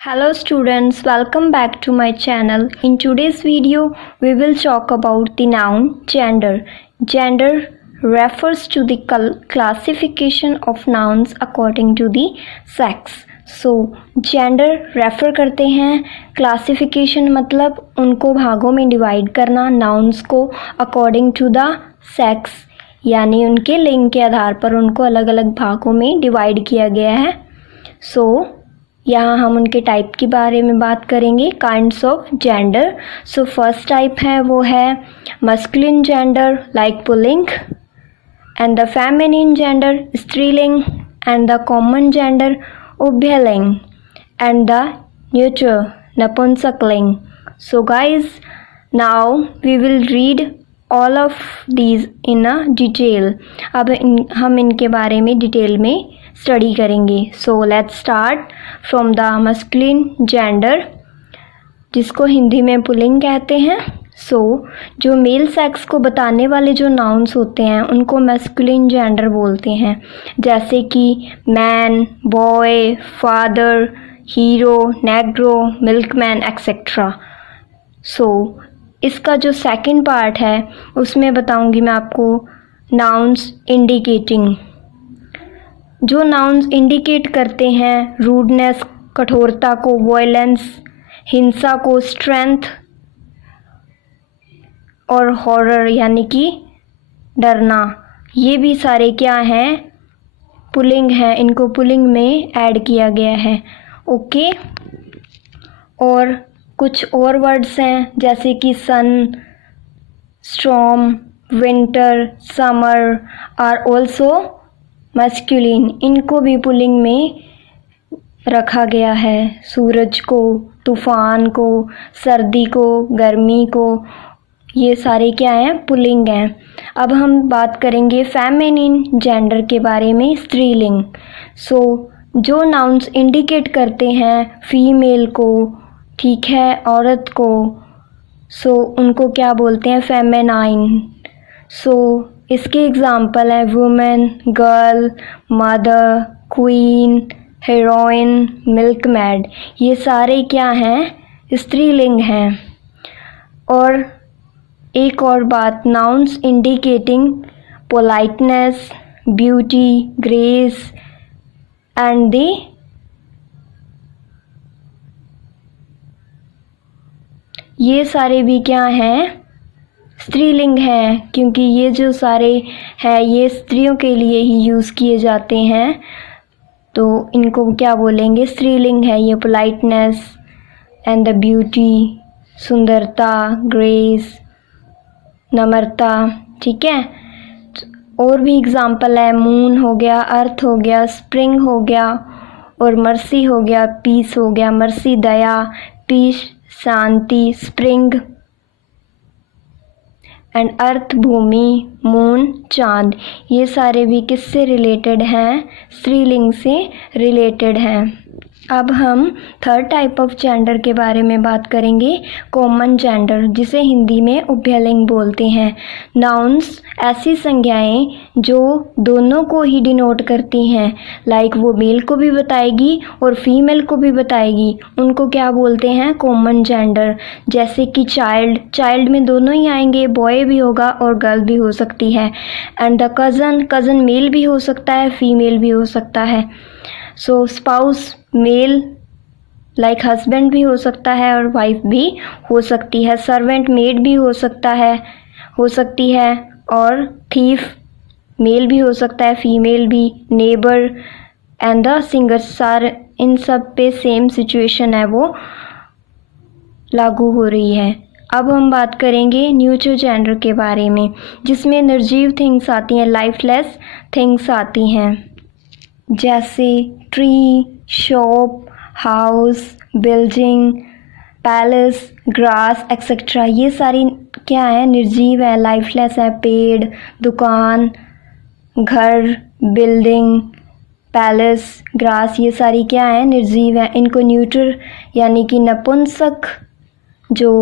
Hello students, welcome back to my channel. In today's video, we will talk about the noun gender. Gender refers to the classification of nouns according to the sex. So, gender refer करते हैं, classification मतलब उनको भागों में divide करना, nouns को according to the sex यानी उनके लिंग के आधार पर उनको अलग अलग भागों में डिवाइड किया गया है. So, यहाँ हम उनके टाइप के बारे में बात करेंगे. Kinds of gender. So first type है वो है मस्कुलिन जेंडर लाइक पुल्लिंग, एंड द फेमिनिन जेंडर स्त्रीलिंग, एंड द कॉमन जेंडर उभयलिंग, एंड द न्यूट्रल नपुंसकलिंग. So guys, now we will read all of these in a detail. अब हम इनके बारे में डिटेल में स्टडी करेंगे. So let's start from the masculine gender, जिसको हिंदी में पुल्लिंग कहते हैं. सो जो मेल सेक्स को बताने वाले जो नाउन्स होते हैं उनको मस्कुलिन जेंडर बोलते हैं, जैसे कि man, boy, father, hero, negro, milkman etcetera. So इसका जो सेकंड पार्ट है उसमें बताऊंगी मैं आपको नाउन्स इंडिकेटिंग. जो नाउन्स इंडिकेट करते हैं रूडनेस, कठोरता को, वायलेंस, हिंसा को, स्ट्रेंथ और हॉरर यानी कि डरना, ये भी सारे क्या हैं, पुल्लिंग हैं. इनको पुल्लिंग में ऐड किया गया है. ओके. और कुछ और वर्ड्स हैं जैसे कि sun, storm, winter, summer are also masculine. इनको भी पुल्लिंग में रखा गया है. सूरज को, तूफान को, सर्दी को, गर्मी को, ये सारे क्या हैं, पुल्लिंग हैं. अब हम बात करेंगे फेमिनिन जेंडर के बारे में, स्त्रीलिंग. सो जो नाउन्स इंडिकेट करते हैं फीमेल को, ठीक है, औरत को, सो उनको क्या बोलते हैं, फेमिनाइन. सो इसके एग्ज़ाम्पल हैं women, girl, mother, queen, heroine, milkmaid. ये सारे क्या हैं, स्त्रीलिंग हैं. और एक और बात, nouns indicating politeness, beauty, grace and the ये सारे भी क्या हैं, स्त्रीलिंग हैं, क्योंकि ये जो सारे हैं ये स्त्रियों के लिए ही यूज़ किए जाते हैं. तो इनको क्या बोलेंगे, स्त्रीलिंग है. ये पोलाइटनेस एंड द ब्यूटी, सुंदरता, ग्रेस, नम्रता, ठीक है. और भी एग्जाम्पल है, मून हो गया, अर्थ हो गया, स्प्रिंग हो गया, और मर्सी हो गया, पीस हो गया. मर्सी दया, पीस शांति, स्प्रिंग एंड अर्थ भूमि, मून चांद. ये सारे भी किससे रिलेटेड हैं, स्त्रीलिंग से रिलेटेड हैं. अब हम थर्ड टाइप ऑफ जेंडर के बारे में बात करेंगे, कॉमन जेंडर, जिसे हिंदी में उभयलिंग बोलते हैं. नाउन्स ऐसी संज्ञाएं जो दोनों को ही डिनोट करती हैं, लाइक वो मेल को भी बताएगी और फीमेल को भी बताएगी, उनको क्या बोलते हैं, कॉमन जेंडर. जैसे कि चाइल्ड, चाइल्ड में दोनों ही आएंगे, बॉय भी होगा और गर्ल भी हो सकती है. And the cousin, cousin male भी हो सकता है, फीमेल भी हो सकता है. So spouse, male like husband भी हो सकता है और वाइफ भी हो सकती है. सर्वेंट, मेड भी हो सकता है, हो सकती है. और थीफ, मेल भी हो सकता है, फीमेल भी. नेबर एंड द सिंगर, सार इन सब पे सेम सिचुएशन है वो लागू हो रही है. अब हम बात करेंगे न्यूट्रल जेंडर के बारे में, जिसमें निर्जीव थिंग्स आती हैं, लाइफलेस थिंग्स आती हैं, जैसे tree, shop, house, building, palace, grass etcetera. ये सारी क्या है, निर्जीव है, लाइफलेस है. पेड़, दुकान, घर, बिल्डिंग, पैलेस, ग्रास, ये सारी क्या है, निर्जीव है. इनको न्यूट्रल यानी कि नपुंसक जो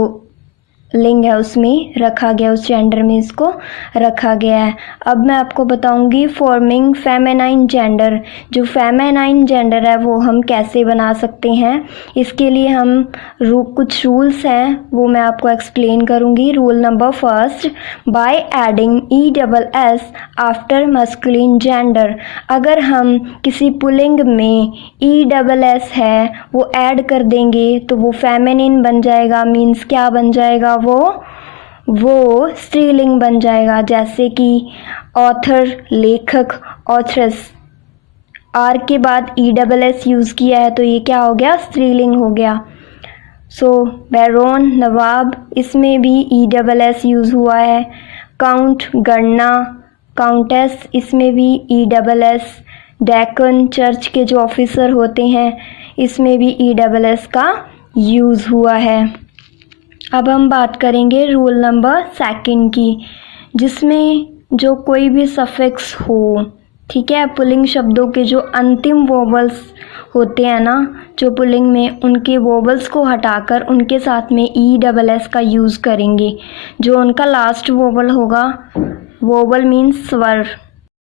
लिंग है उसमें रखा गया, उस जेंडर में इसको रखा गया है। अब मैं आपको बताऊंगी फॉर्मिंग फेमेनाइन जेंडर। जो फेमेनाइन जेंडर है वो हम कैसे बना सकते हैं, इसके लिए हम कुछ रूल्स हैं वो मैं आपको एक्सप्लेन करूंगी। Rule number first, by adding ESS after masculine gender. अगर हम किसी पुल्लिंग में ESS है वो ऐड कर देंगे तो वो फेमिनिन बन जाएगा। मीन्स क्या बन जाएगा, वो स्त्रीलिंग बन जाएगा। जैसे कि ऑथर, लेखक, ऑथरेस, आर के बाद ESS यूज़ किया है तो ये क्या हो गया, स्त्रीलिंग हो गया। सो बैरोन, नवाब, इसमें भी ESS यूज़ हुआ है। काउंट, गणना, काउंटेस, इसमें भी ESS। डेकन, चर्च के जो ऑफिसर होते हैं, इसमें भी ESS का यूज़ हुआ है। अब हम बात करेंगे रूल नंबर सेकंड की, जिसमें जो कोई भी सफिक्स हो, ठीक है, पुल्लिंग शब्दों के जो अंतिम वोवल्स होते हैं ना जो पुल्लिंग में, उनके वोवल्स को हटाकर उनके साथ में ESS का यूज़ करेंगे। जो उनका लास्ट वोवल होगा, वोवल मीन्स स्वर,